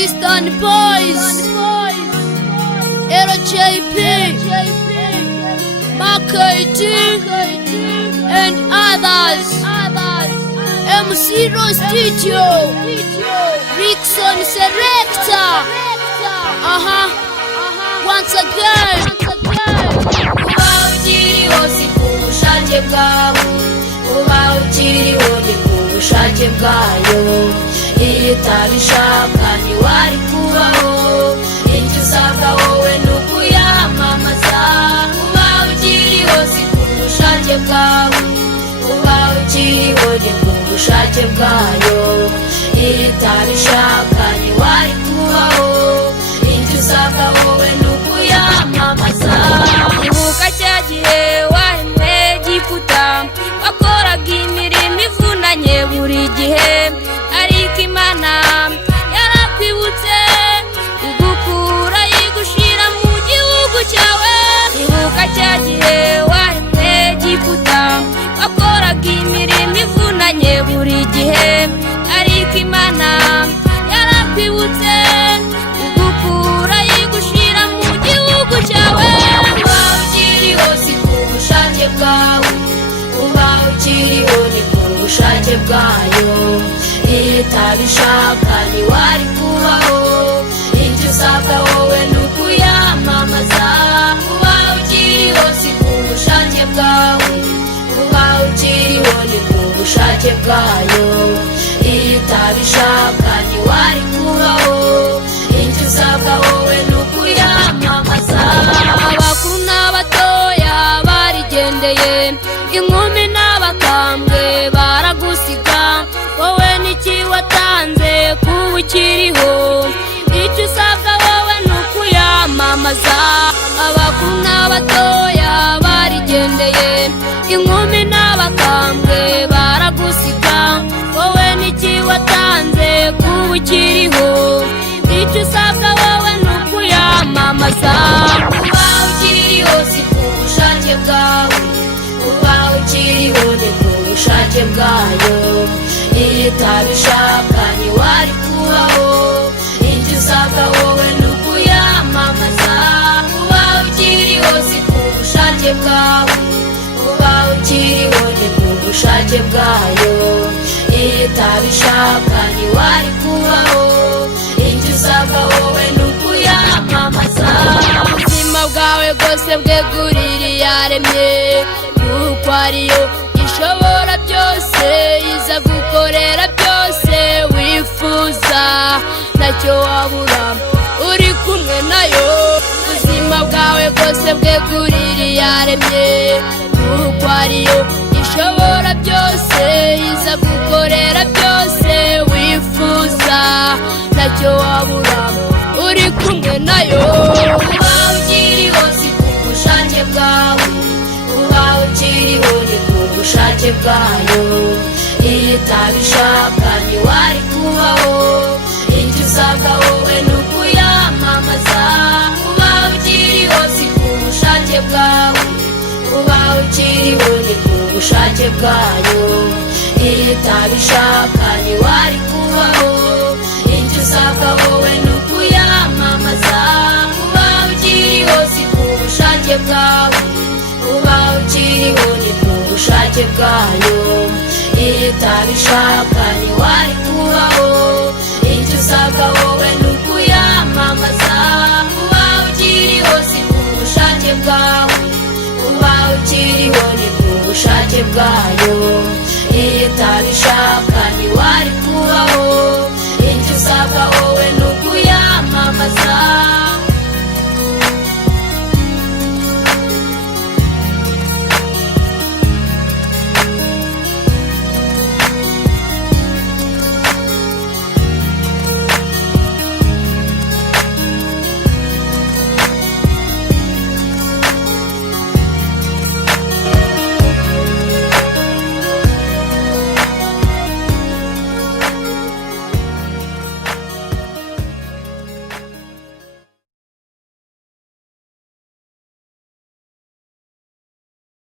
Eastern Boys, LJP, McKD, and others. MC Studio, Rickson Selector. Once again. Ubushake bwawe uba ukiriho ni ku bushake bwayo, iyo utabishaka ntiwari kubaho, icyo usabwa wowe ni ukuyamamaza. Uba ukiriho si ku bushake bwawe, uba ukiriho ni ku bushake bwayo, iyo utabishaka ntiwari kubaho, icyo usabwa wowe ni ukuyamamaza. Ibuka cya gihe wakoraga imirimo ivunanye buri gihe, ariko Imana yarakwibutse igukura yigushira mu gihugu cyawe. Ibuka cya gihe wari mu Egiputa, wakoraga imirimo ivunanye buri gihe, ariko Imana yarakwibutse igukura yigushira mu gihugu cyawe. Uba ukiriho si ku bushake bwawe, uba ukiriho ni ku bushake bwayo, iyo utabishaka ntiwari kubaho, icyo usabwa wowe ni ukuyamamaza. Uba ukiriho si ku bushake bwawe, uba ukiriho ni ku bushake bwayo, iyo utabishaka ntiwari kubaho, icyo usabwa wowe ni ukuyamamaza. Abakuru n'abatoya barigendeye, inkumi n'abakambwe baragusiga, wowe niki watanze kuba ukiriho, icyo usabwa wowe ni ukuyamamaza. Abakuru n'abatoya barigendeye, inkumi n'abakambwe baragusiga, wowe niki watanze kuba ukiriho, icyo usabwa wowe ni ukuyamamaza. Uba ukiriho si ku bushake bwawe, uba ukiriho ni ku bushake bwayo, iyo utabishaka ntiwari kubaho, icyo usabwa wowe ni ukuyamamaza. Uba ukiriho si ku bushake bwawe, uba ukiriho ni ku bushake bwayo, iyo utabishaka ntiwari kubaho, icyo usabwa wowe ni ukuyamamaza. Ubuzima bwawe bwose bwegurire iyaremye, kuko ariyo ishobora byose, iza gukorera byose wifuza, ntacyo wabura uri kumwe nayo. Ubuzima bwawe bwose bwegurire iyaremye, kuko ariyo ishobora byose, iza gukorera byose wifuza, ntacyo wabura uri kumwe nayo. Uba ukiriho si ku bushake bwawe, uba ukiriho ni ku bushake bwayo, iyo utabishaka ntiwari kubaho, icyo usabwa wowe ni ukuyamamaza. Uba ukiriho si ku bushake bwawe, uba ukiriho ni ku bushake bwayo, iyo utabishaka ntiwari kubaho, icyo usabwa wowe ni ukuyamamaza. Uba ukiriho si ku bushake bwawe, uba ukiriho ni ku bushake bwayo, iyo utabishaka ntiwari kubaho, icyo usabwa wowe ni ukuyamamaza. Uba ukiriho si ku bushake bwawe, uba ukiriho ni ku bushake bwayo, iyo utabishaka